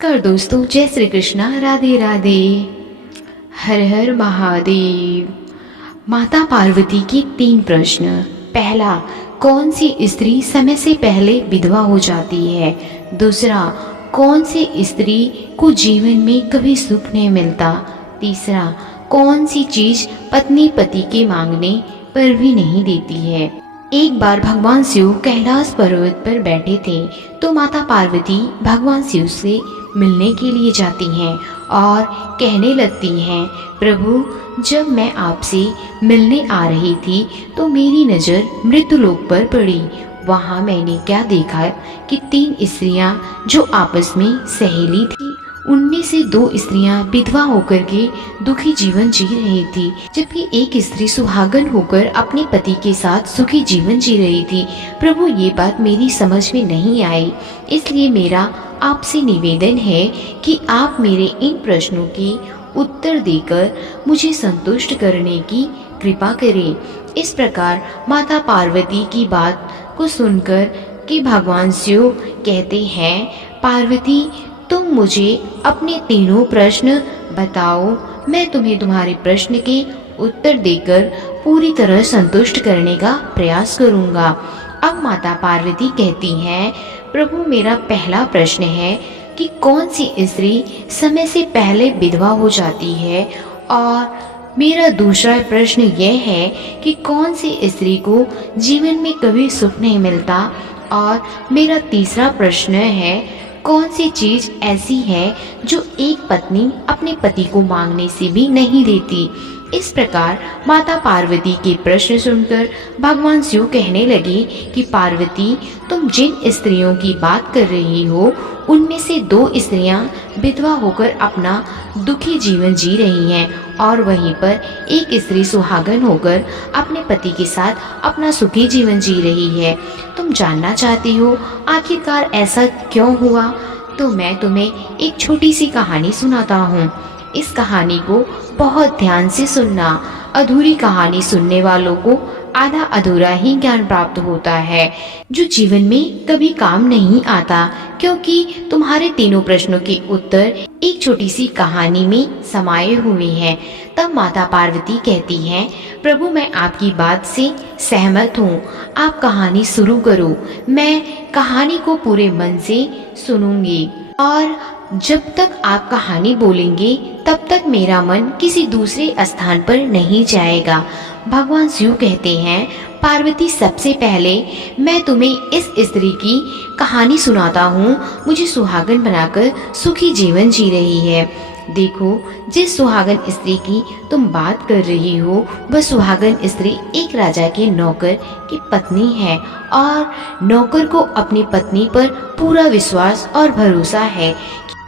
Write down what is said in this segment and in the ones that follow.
नमस्कार दोस्तों, जय श्री कृष्णा, राधे राधे, हर हर महादेव। माता पार्वती के 3 प्रश्न। पहला, कौन सी स्त्री समय से पहले विधवा हो जाती है? दूसरा, कौन सी स्त्री को जीवन में कभी सुख नहीं मिलता? तीसरा, कौन सी चीज पत्नी पति के मांगने पर भी नहीं देती है? एक बार भगवान शिव कैलाश पर्वत पर बैठे थे तो माता पार्वती भगवान शिव से मिलने के लिए जाती हैं और कहने लगती हैं, प्रभु, जब मैं आपसे मिलने आ रही थी तो मेरी नज़र मृत्युलोक पर पड़ी। वहाँ मैंने क्या देखा कि 3 स्त्रियां जो आपस में सहेली थी, उनमें से 2 स्त्रियां विधवा होकर के दुखी जीवन जी रही थी, जबकि एक स्त्री सुहागन होकर अपने पति के साथ सुखी जीवन जी रही थी। प्रभु, ये बात मेरी समझ में नहीं आई, इसलिए मेरा आपसे निवेदन है कि आप मेरे इन प्रश्नों के उत्तर देकर मुझे संतुष्ट करने की कृपा करें। इस प्रकार माता पार्वती की बात को सुनकर कि भगवान शिव कहते हैं, पार्वती, तुम मुझे अपने तीनों प्रश्न बताओ, मैं तुम्हें तुम्हारे प्रश्न के उत्तर देकर पूरी तरह संतुष्ट करने का प्रयास करूंगा। अब माता पार्वती कहती हैं, प्रभु, मेरा पहला प्रश्न है कि कौन सी स्त्री समय से पहले विधवा हो जाती है, और मेरा दूसरा प्रश्न यह है कि कौन सी स्त्री को जीवन में कभी सुख नहीं मिलता, और मेरा तीसरा प्रश्न है, कौन सी चीज ऐसी है जो एक पत्नी अपने पति को मांगने से भी नहीं देती। इस प्रकार माता पार्वती के प्रश्न सुनकर भगवान शिव कहने लगे कि पार्वती, तुम जिन स्त्रियों की बात कर रही हो, उनमें से 2 स्त्रियां विधवा होकर अपना दुखी जीवन जी रही हैं, और वहीं पर एक स्त्री सुहागन होकर अपने पति के साथ अपना सुखी जीवन जी रही है। तुम जानना चाहती हो आखिरकार ऐसा क्यों हुआ? तो मैं तुम्हें एक छोटी सी कहानी सुनाता हूँ। इस कहानी को बहुत ध्यान से सुनना। अधूरी कहानी सुनने वालों को आधा अधूरा ही ज्ञान प्राप्त होता है, जो जीवन में कभी काम नहीं आता, क्योंकि तुम्हारे तीनों प्रश्नों के उत्तर एक छोटी सी कहानी में समाये हुए हैं। तब माता पार्वती कहती हैं, प्रभु, मैं आपकी बात से सहमत हूँ, आप कहानी शुरू करो, मैं कहानी को पूरे मन से सुनूंगी, और जब तक आप कहानी बोलेंगे तब तक मेरा मन किसी दूसरे स्थान पर नहीं जाएगा। भगवान शिव कहते हैं, पार्वती, सबसे पहले मैं तुम्हें इस स्त्री की कहानी सुनाता हूँ, मुझे सुहागन बनाकर सुखी जीवन जी रही है। देखो, जिस सुहागन स्त्री की तुम बात कर रही हो, वह सुहागन स्त्री एक राजा के नौकर की पत्नी है, और नौकर को अपनी पत्नी पर पूरा विश्वास और भरोसा है,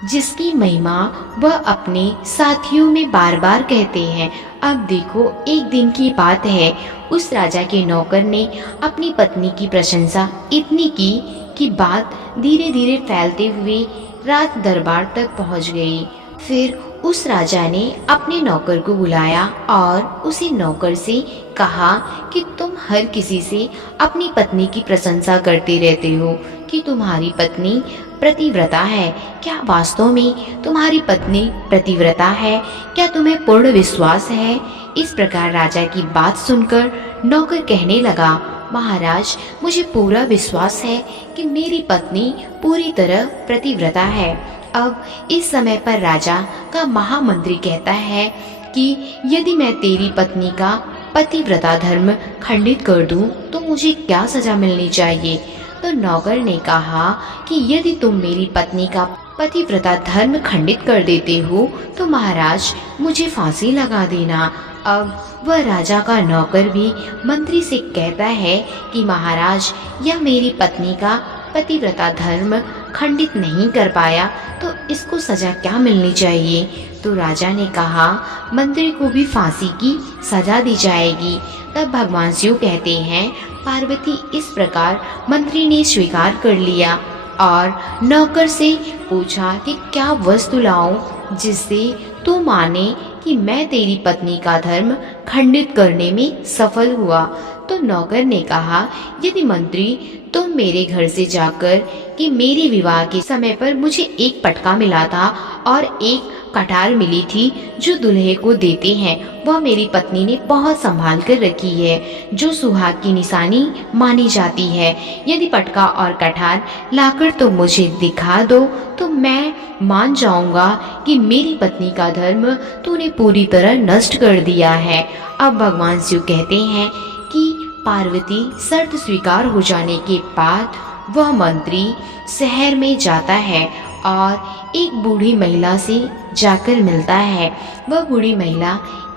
जिसकी महिमा वह अपने साथियों में बार बार कहते हैं। अब देखो, एक दिन की बात है, उस राजा के नौकर ने अपनी पत्नी की प्रशंसा इतनी की कि बात धीरे धीरे फैलते हुए राज दरबार तक पहुंच गई। फिर उस राजा ने अपने नौकर को बुलाया और उसे नौकर से कहा कि तुम हर किसी से अपनी पत्नी की प्रशंसा करते रहते हो कि तुम्हारी पत्नी प्रतिव्रता है। क्या वास्तव में तुम्हारी पत्नी प्रतिव्रता है? क्या तुम्हें पूर्ण विश्वास है? इस प्रकार राजा की बात सुनकर नौकर कहने लगा, महाराज, मुझे पूरा विश्वास है कि मेरी पत्नी पूरी तरह प्रतिव्रता है। अब इस समय पर राजा का महामंत्री कहता है कि यदि मैं तेरी पत्नी का पतिव्रता धर्म खंडित कर दूं तो मुझे क्या सजा मिलनी चाहिए? तो नौकर ने कहा कि यदि तुम मेरी पत्नी का पतिव्रता धर्म खंडित कर देते हो तो महाराज, मुझे फांसी लगा देना। अब वह राजा का नौकर भी मंत्री से कहता है कि महाराज, यह मेरी पत्नी का पतिव्रता धर्म खंडित नहीं कर पाया तो इसको सजा क्या मिलनी चाहिए? तो राजा ने कहा, मंत्री को भी फांसी की सजा दी जाएगी। तब भगवान शिव कहते हैं, पार्वती, इस प्रकार मंत्री ने स्वीकार कर लिया और नौकर से पूछा कि क्या वस्तु लाऊं जिससे तू माने कि मैं तेरी पत्नी का धर्म खंडित करने में सफल हुआ। तो नौकर ने कहा, यदि मंत्री तुम मेरे घर से जाकर कि मेरे विवाह के समय पर मुझे एक पटका मिला था और एक कटार मिली थी जो दूल्हे को देते हैं। वह मेरी पत्नी ने बहुत संभाल कर रखी है, जो सुहाग की निशानी मानी जाती है। यदि पटका और कटार लाकर तो मुझे दिखा दो तो मैं मान जाऊंगा कि मेरी पत्नी का धर्म तूने पूरी तरह नष्ट कर दिया है। अब भगवान शिव कहते हैं कि पार्वती शर्त स्वीकार हो जाने के बाद वह मंत्री शहर में जाता है और एक बूढ़ी महिला से जाकर मिलता है। वह बूढ़ी महिला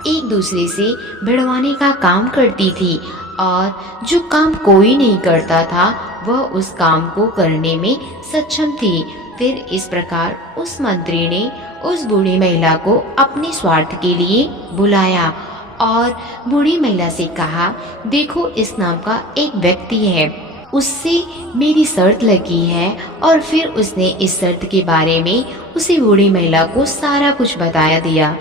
एक दूसरे से भिड़वाने का काम करती थी और जो काम कोई नहीं करता था वह उस काम को करने में सक्षम थी। फिर इस प्रकार उस मंत्री ने उस बूढ़ी महिला को अपने स्वार्थ के लिए बुलाया और बूढ़ी महिला से कहा, देखो इस नाम का एक व्यक्ति है, उससे मेरी शर्त लगी है। और फिर उसने इस शर्त के बारे में उसी बूढ़ी महिला को सारा कुछ बताया दिया।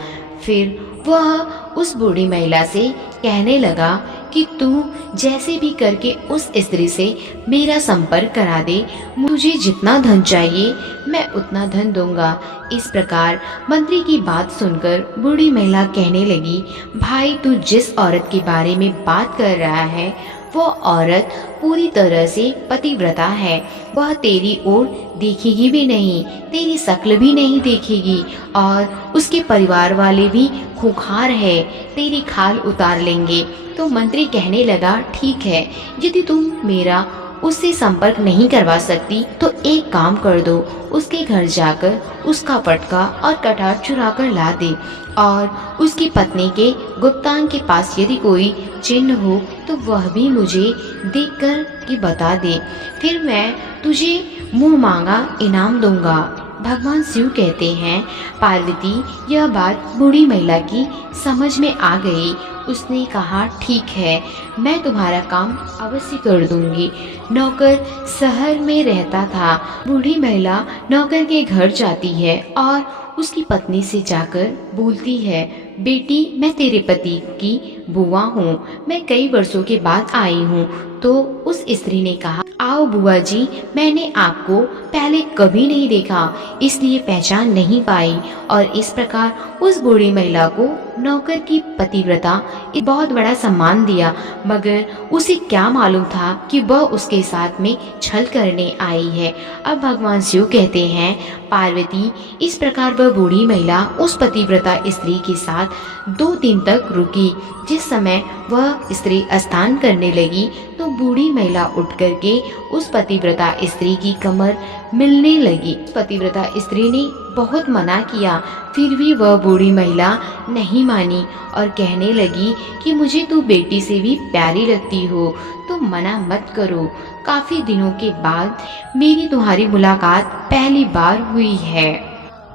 फिर वह उस बूढ़ी महिला से कहने लगा कि तू जैसे भी करके उस स्त्री से मेरा संपर्क करा दे, मुझे जितना धन चाहिए मैं उतना धन दूंगा। इस प्रकार मंत्री की बात सुनकर बूढ़ी महिला कहने लगी, भाई तू जिस औरत के बारे में बात कर रहा है वो औरत पूरी तरह से पतिव्रता है। वह तेरी ओर देखेगी भी नहीं, तेरी शक्ल भी नहीं देखेगी और उसके परिवार वाले भी खूंखार है, तेरी खाल उतार लेंगे। तो मंत्री कहने लगा, ठीक है, यदि तुम मेरा उससे संपर्क नहीं करवा सकती तो एक काम कर दो, उसके घर जाकर उसका पटका और कटार चुरा कर ला दे और उसकी पत्नी के गुप्तांग के पास यदि कोई चिन्ह हो तो वह भी मुझे देखकर कि बता दे, फिर मैं तुझे मुंह मांगा इनाम दूंगा। भगवान शिव कहते हैं, पार्वती यह बात बूढ़ी महिला की समझ में आ गई। उसने कहा, ठीक है, मैं तुम्हारा काम अवश्य कर दूंगी। नौकर शहर में रहता था। बूढ़ी महिला नौकर के घर जाती है और उसकी पत्नी से जाकर बोलती है, बेटी मैं तेरे पति की बुआ हूँ, मैं कई वर्षों के बाद आई हूँ। तो उस स्त्री ने कहा, आओ बुआ जी, मैंने आपको पहले कभी नहीं देखा इसलिए पहचान नहीं पाई। और इस प्रकार उस बूढ़ी महिला को नौकर की पतिव्रता बहुत बड़ा सम्मान दिया, मगर उसे क्या मालूम था कि वह उसके साथ में छल करने आई है। अब भगवान शिव कहते हैं, पार्वती इस प्रकार वह बूढ़ी महिला उस पतिव्रता स्त्री के साथ 2 दिन तक रुकी। जिस समय वह स्त्री स्नान करने लगी तो बूढ़ी महिला उठ करके उस पतिव्रता स्त्री की कमर मिलने लगी। पतिव्रता स्त्री ने बहुत मना किया, फिर भी वह बूढ़ी महिला नहीं मानी और कहने लगी कि मुझे तू बेटी से भी प्यारी लगती हो, तो मना मत करो। काफी दिनों के बाद मेरी तुम्हारी मुलाकात पहली बार हुई है।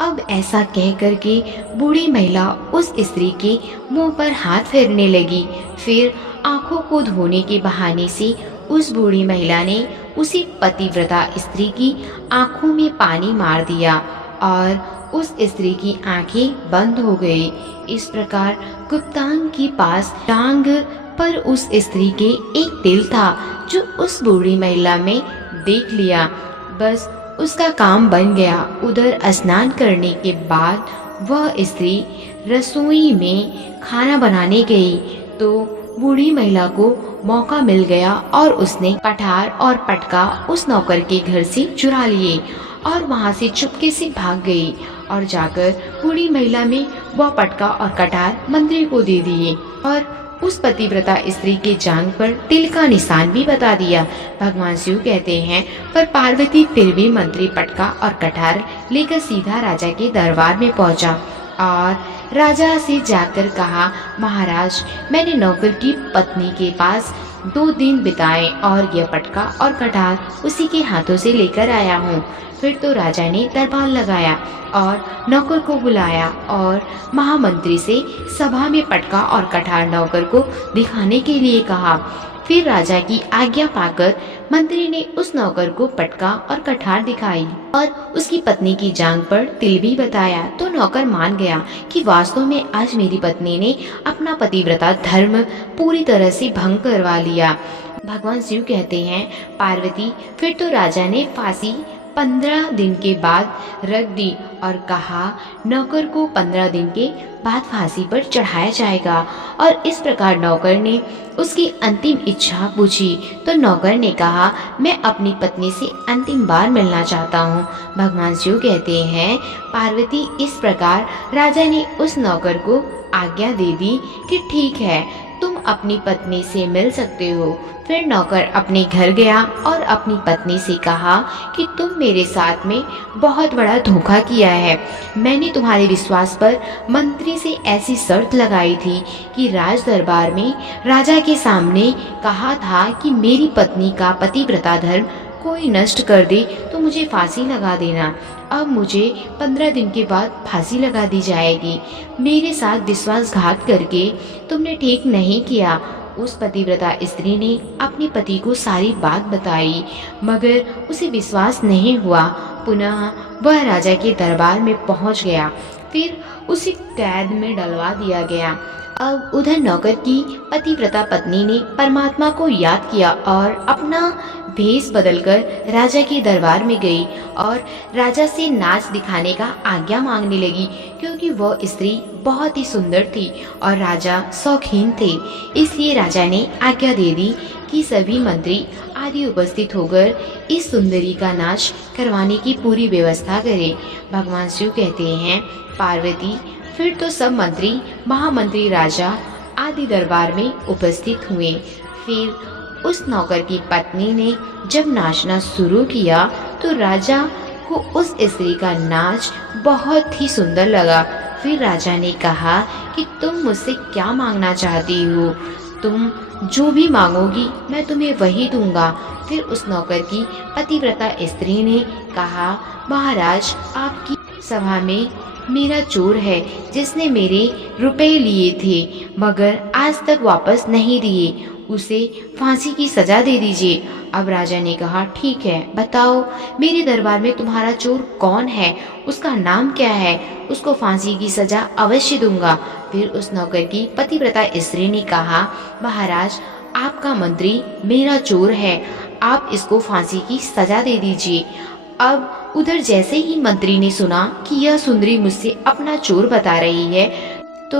अब ऐसा कह करके बूढ़ी महिला उस स्त्री के मुंह पर हाथ फेरने लगी। फिर आंखों को धोने के बहाने से उस बूढ़ी महिला ने उसी पतिव्रता स्त्री की आंखों में पानी मार दिया और उस स्त्री की आंखें बंद हो गई। इस प्रकार गुप्तांग के पास टांग पर उस स्त्री के एक तिल था जो उस बूढ़ी महिला में देख लिया। बस उसका काम बन गया। उधर स्नान करने के बाद वह स्त्री रसोई में खाना बनाने गई तो बूढ़ी महिला को मौका मिल गया और उसने कटार और पटका उस नौकर के घर से चुरा लिए और वहां से चुपके से भाग गई और जाकर बूढ़ी महिला में वह पटका और कटार मंत्री को दे दिए और उस पतिव्रता स्त्री के जांघ पर तिल का निशान भी बता दिया। भगवान शिव कहते हैं, पर पार्वती फिर भी मंत्री पटका और कटार लेकर सीधा राजा के दरबार में पहुंचा और राजा से जाकर कहा, महाराज मैंने नौकर की पत्नी के पास 2 दिन बिताए और यह पटका और कटार उसी के हाथों से लेकर आया हूँ। फिर तो राजा ने दरबार लगाया और नौकर को बुलाया और महामंत्री से सभा में पटका और कटार नौकर को दिखाने के लिए कहा। फिर राजा की आज्ञा पाकर मंत्री ने उस नौकर को पटका और कटार दिखाई और उसकी पत्नी की जांघ पर तिल भी बताया। तो नौकर मान गया कि वास्तव में आज मेरी पत्नी ने अपना पतिव्रता धर्म पूरी तरह से भंग करवा लिया। भगवान शिव कहते हैं, पार्वती, फिर तो राजा ने फांसी 15 दिन के बाद रख दी और कहा, नौकर को 15 दिन के बाद फांसी पर चढ़ाया जाएगा। और इस प्रकार नौकर ने उसकी अंतिम इच्छा पूछी तो नौकर ने कहा, मैं अपनी पत्नी से अंतिम बार मिलना चाहता हूँ। भगवान शिव कहते हैं, पार्वती, इस प्रकार राजा ने उस नौकर को आज्ञा दे दी कि ठीक है, तुम अपनी पत्नी से मिल सकते हो। फिर नौकर अपने घर गया और अपनी पत्नी से कहा कि तुम मेरे साथ में बहुत बड़ा धोखा किया है। मैंने तुम्हारे विश्वास पर मंत्री से ऐसी शर्त लगाई थी कि राज दरबार में राजा के सामने कहा था कि मेरी पत्नी का पतिव्रता धर्म कोई नष्ट कर दे तो मुझे फांसी लगा देना। अब मुझे 15 दिन के बाद फांसी लगा दी जाएगी। मेरे साथ विश्वासघात करके तुमने ठीक नहीं किया। उस पतिव्रता स्त्री ने अपने पति को सारी बात बताई, मगर उसे विश्वास नहीं हुआ। पुनः वह राजा के दरबार में पहुंच गया। फिर उसे कैद में डलवा दिया गया। अब उधर नौकर की पतिव्रता पत्नी ने परमात्मा को याद किया और अपना भेष बदलकर राजा के दरबार में गई और राजा से नाच दिखाने का आज्ञा मांगने लगी, क्योंकि वह स्त्री बहुत ही सुंदर थी और राजा शौकीन थे। इसलिए राजा ने आज्ञा दे दी कि सभी मंत्री आदि उपस्थित होकर इस सुंदरी का नाच करवाने की पूरी व्यवस्था करें। भगवान शिव कहते हैं, पार्वती, फिर तो सब मंत्री, महामंत्री, राजा आदि दरबार में उपस्थित हुए। फिर उस नौकर की पत्नी ने जब नाचना शुरू किया तो राजा को उस स्त्री का नाच बहुत ही सुंदर लगा। फिर राजा ने कहा कि तुम मुझसे क्या मांगना चाहती हो? तुम जो भी मांगोगी मैं तुम्हें वही दूंगा। फिर उस नौकर की पतिव्रता स्त्री ने कहा, महाराज, आपकी सभा में मेरा चोर है जिसने मेरे रुपए लिए थे मगर आज तक वापस नहीं दिए, उसे फांसी की सजा दे दीजिए। अब राजा ने कहा, ठीक है, बताओ मेरे दरबार में तुम्हारा चोर कौन है, उसका नाम क्या है, उसको फांसी की सजा अवश्य दूंगा। फिर उस नौकर की पतिव्रता स्त्री ने कहा, महाराज, आपका मंत्री मेरा चोर है, आप इसको फांसी की सजा दे दीजिए। अब उधर जैसे ही मंत्री ने सुना कि यह सुंदरी मुझसे अपना चोर बता रही है तो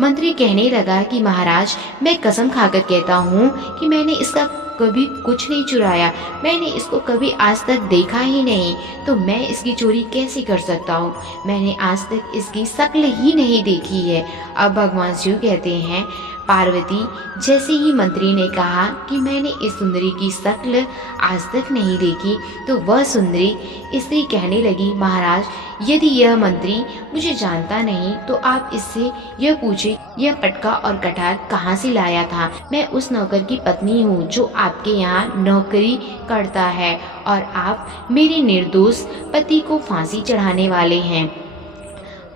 मंत्री कहने लगा कि महाराज, मैं कसम खाकर कहता हूँ कि मैंने इसका कभी कुछ नहीं चुराया, मैंने इसको कभी आज तक देखा ही नहीं, तो मैं इसकी चोरी कैसे कर सकता हूँ? मैंने आज तक इसकी शक्ल ही नहीं देखी है। अब भगवान शिव कहते हैं, पार्वती, जैसे ही मंत्री ने कहा कि मैंने इस सुंदरी की शक्ल आज तक नहीं देखी तो वह सुंदरी स्त्री कहने लगी, महाराज, यदि यह मंत्री मुझे जानता नहीं तो आप इससे यह पूछे यह पटका और कटार कहाँ से लाया था। मैं उस नौकर की पत्नी हूँ जो आपके यहाँ नौकरी करता है और आप मेरे निर्दोष पति को फांसी चढ़ाने वाले हैं।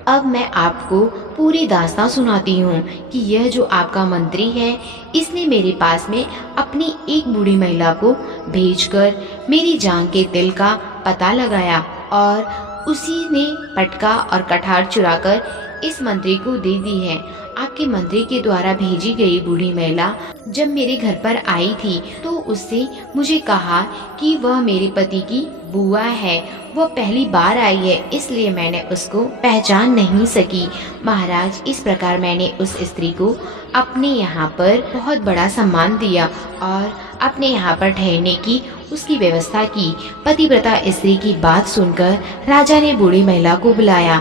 अब मैं आपको पूरी दास्तां सुनाती हूँ कि यह जो आपका मंत्री है, इसने मेरे पास में अपनी एक बूढ़ी महिला को भेजकर मेरी जान के तिल का पता लगाया और उसी ने पटका और कठार चुराकर इस मंत्री को दे दी है। आपके मंत्री के द्वारा भेजी गई बूढ़ी महिला जब मेरे घर पर आई थी तो उससे मुझे कहा कि वह मेरे पति की बुआ है। वह पहली बार आई है, इसलिए मैंने उसको पहचान नहीं सकी। महाराज, इस प्रकार मैंने उस स्त्री को अपने यहाँ पर बहुत बड़ा सम्मान दिया और अपने यहाँ पर ठहरने की उसकी व्यवस्था की। पतिव्रता स्त्री की बात सुनकर राजा ने बूढ़ी महिला को बुलाया।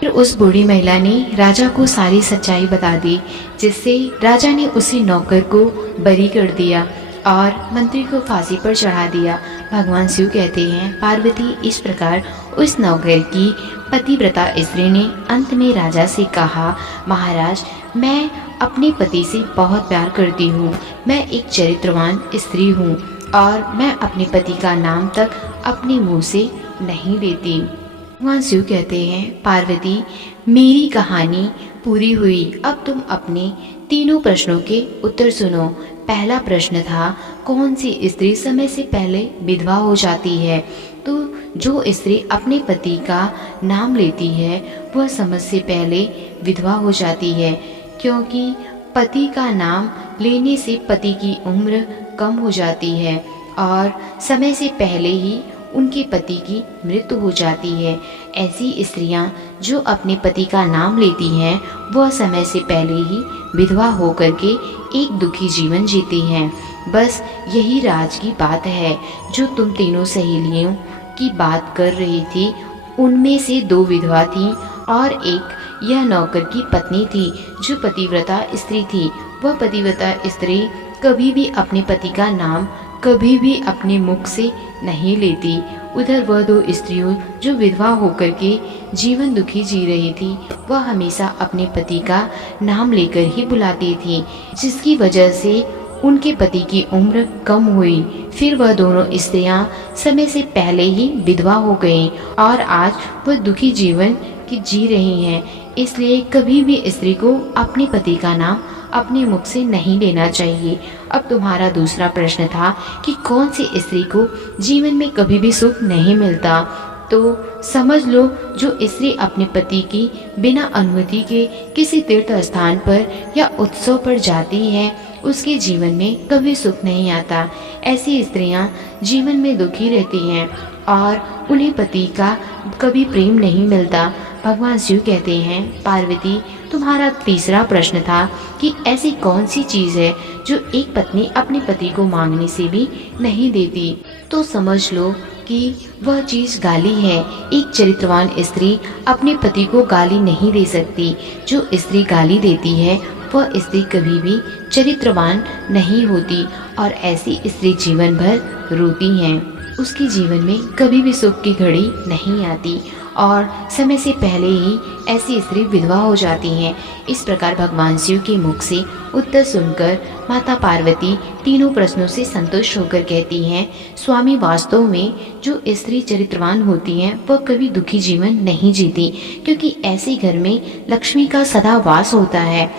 फिर उस बूढ़ी महिला ने राजा को सारी सच्चाई बता दी, जिससे राजा ने उसी नौकर को बरी कर दिया और मंत्री को फांसी पर चढ़ा दिया। भगवान शिव कहते हैं, पार्वती, इस प्रकार उस नौकर की पतिव्रता स्त्री ने अंत में राजा से कहा, महाराज, मैं अपने पति से बहुत प्यार करती हूँ। मैं एक चरित्रवान स्त्री हूँ और मैं अपने पति का नाम तक अपने मुँह से नहीं लेती। भगवान शिव कहते हैं, पार्वती, मेरी कहानी पूरी हुई। अब तुम अपने तीनों प्रश्नों के उत्तर सुनो। पहला प्रश्न था, कौन सी स्त्री समय से पहले विधवा हो जाती है? तो जो स्त्री अपने पति का नाम लेती है वह समय से पहले विधवा हो जाती है, क्योंकि पति का नाम लेने से पति की उम्र कम हो जाती है और समय से पहले ही उनके पति की मृत्यु हो जाती है। ऐसी स्त्रियां जो अपने पति का नाम लेती हैं वह समय से पहले ही विधवा होकर के एक दुखी जीवन जीती हैं। बस यही राज की बात है। जो तुम तीनों सहेलियों की बात कर रही थी उनमें से 2 विधवा थीं और एक यह नौकर की पत्नी थी जो पतिव्रता स्त्री थी। वह पतिव्रता स्त्री कभी भी अपने पति का नाम कभी भी अपने मुख से नहीं लेती। उधर वह 2 स्त्रियों जो विधवा होकर के जीवन दुखी जी रही थी वह हमेशा अपने पति का नाम लेकर ही बुलाती थी, जिसकी वजह से उनके पति की उम्र कम हुई। फिर वह दोनों स्त्रियां समय से पहले ही विधवा हो गईं और आज वह दुखी जीवन की जी रही हैं। इसलिए कभी भी स्त्री को अपने पति का नाम अपने मुख से नहीं लेना चाहिए। अब तुम्हारा दूसरा प्रश्न था कि कौन सी स्त्री को जीवन में कभी भी सुख नहीं मिलता। तो समझ लो जो स्त्री अपने पति की बिना अनुमति के किसी तीर्थ स्थान पर या उत्सव पर जाती है उसके जीवन में कभी सुख नहीं आता। ऐसी स्त्रियां जीवन में दुखी रहती हैं और उन्हें पति का कभी प्रेम नहीं मिलता। भगवान शिव कहते हैं, पार्वती तुम्हारा तीसरा प्रश्न था कि ऐसी कौन सी चीज़ है जो एक पत्नी अपने पति को मांगने से भी नहीं देती। तो समझ लो कि वह चीज़ गाली है। एक चरित्रवान स्त्री अपने पति को गाली नहीं दे सकती। जो स्त्री गाली देती है वह स्त्री कभी भी चरित्रवान नहीं होती और ऐसी स्त्री जीवन भर रोती हैं। उसके जीवन में कभी भी सुख की घड़ी नहीं आती और समय से पहले ही ऐसी स्त्री विधवा हो जाती हैं। इस प्रकार भगवान शिव के मुख से उत्तर सुनकर माता पार्वती तीनों प्रश्नों से संतुष्ट होकर कहती हैं, स्वामी वास्तव में जो स्त्री चरित्रवान होती हैं वह कभी दुखी जीवन नहीं जीती, क्योंकि ऐसे घर में लक्ष्मी का सदा वास होता है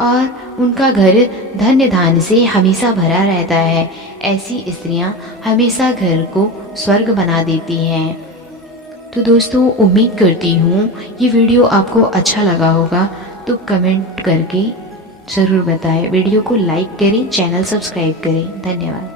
और उनका घर धन्य धान्य से हमेशा भरा रहता है। ऐसी स्त्रियां हमेशा घर को स्वर्ग बना देती हैं। तो दोस्तों उम्मीद करती हूँ ये वीडियो आपको अच्छा लगा होगा, तो कमेंट करके ज़रूर बताएं। वीडियो को लाइक करें, चैनल सब्सक्राइब करें। धन्यवाद।